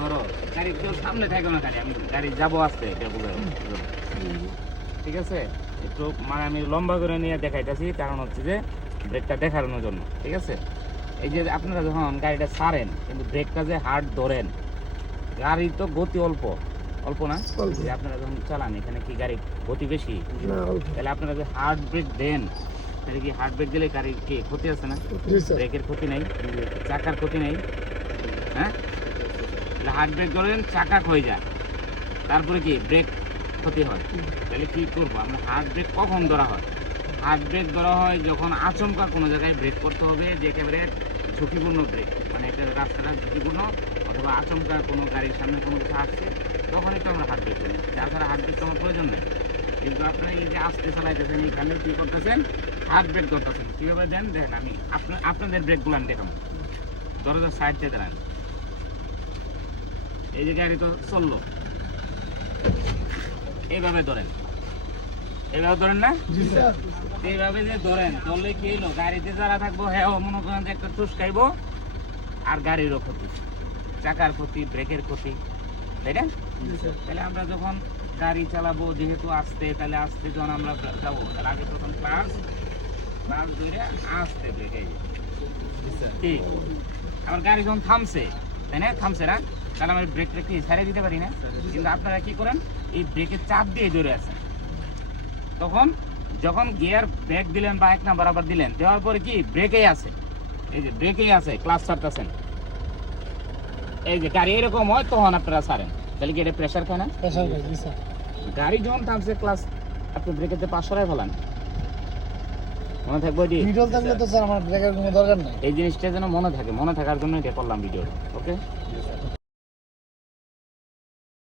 ধরো গাড়ি কেউ সামনে থাকো না, খালি আমি গাড়ি যাবো আসতে, এটা বুঝাই। ঠিক আছে, একটু মানে আমি লম্বা করে নিয়ে দেখাইতেছি, কারণ হচ্ছে যে ব্রেকটা দেখানোর জন্য। ঠিক আছে, এই যে আপনারা যখন গাড়িটা ছাড়েন কিন্তু ব্রেকটা যে হার্ড ধরেন, গাড়ি তো গতি অল্প অল্প না, যে আপনারা যখন চালান এখানে কি গাড়ি গতি বেশি, তাহলে আপনারা যে হার্ড ব্রেক দেন, তাহলে কি হার্ড ব্রেক দিলে গাড়ির কি ক্ষতি আছে না? ব্রেকের ক্ষতি নেই, চাকার ক্ষতি নেই। হ্যাঁ, তাহলে হার্ড ব্রেক ধরেন চাকা ক্ষয়ে যায়, তারপরে কি ব্রেক ক্ষতি হয়। তাহলে কি করবো আমরা? হার্ড ব্রেক কখন ধরা হয়? হার্ড ব্রেক ধরা হয় যখন আচমকা কোনো জায়গায় ব্রেক করতে হবে, যে একেবারে ঝুঁকিপূর্ণ ব্রেক, মানে এটা রাস্তাটা ঝুঁকিপূর্ণ, অথবা আচমকা কোনো গাড়ির সামনে কোনো কিছু আসছে, তখনই তো আমরা হার্ড ব্রেক করি। তাছাড়া হার্ড ব্রেক তোমার প্রয়োজন নেই। কিন্তু আপনারা এই যে আস্তে চালাইতেছেন, এইখানে কী করতেছেন? হার্ড ব্রেক ধরতেছেন। কীভাবে দেন দেখেন, আমি আপনাদের ব্রেকগুলো আমি দেখাবো। দরজা সাইড দিয়ে দাঁড়ান, এই যে গাড়ি তো চললো, এইভাবে ধরেন, এইভাবে ধরেন না, এইভাবে যে ধরেন, ধরলে কি হলো, গাড়িতে যারা থাকবো হ্যাঁ মনে করেন যে একটা টুস খাইবো, আর গাড়িরও ক্ষতি, চাকার ক্ষতি, ব্রেকের ক্ষতি, তাই না? তাহলে আমরা যখন গাড়ি চালাবো, যেহেতু আসতে, তাহলে আসতে যখন আমরা যাবো, তাহলে আগে প্রথম ক্লাস ধরে আসতে ব্রেক, এই ঠিক। আবার গাড়ি যখন থামছে, তাই না, থামছে না, তাহলে আমরা ব্রেকটা কি ছাড়িয়ে দিতে পারি না? কিন্তু আপনারা কি করেন, এই ব্রেকের চাপ দিয়ে ধরে আছেন, তখন যখন গিয়ার ব্রেক দিলেন বা 1 নাম্বার আবার দিলেন, দেওয়ার পরে কি ব্রেকেই আছে, এই যে ব্রেকেই আছে, ক্লাস ছাড়তেছেন, এই যে গাড়ি এরকম হয় তখন আপনারা ছাড়েন, তাহলে কি এটা প্রেসার খায় না? গাড়ি যখন থামছে ক্লাস আপনি ব্রেকেতে পাশ সরাই ফেলান, মনে থাকবো এটি। মিডল থাকলে তো স্যার আমার ব্রেকের কোনো দরকার নেই। এই জিনিসটা যেন মনে থাকে, মনে থাকার জন্য এটা করলাম ভিডিওটা। ওকে।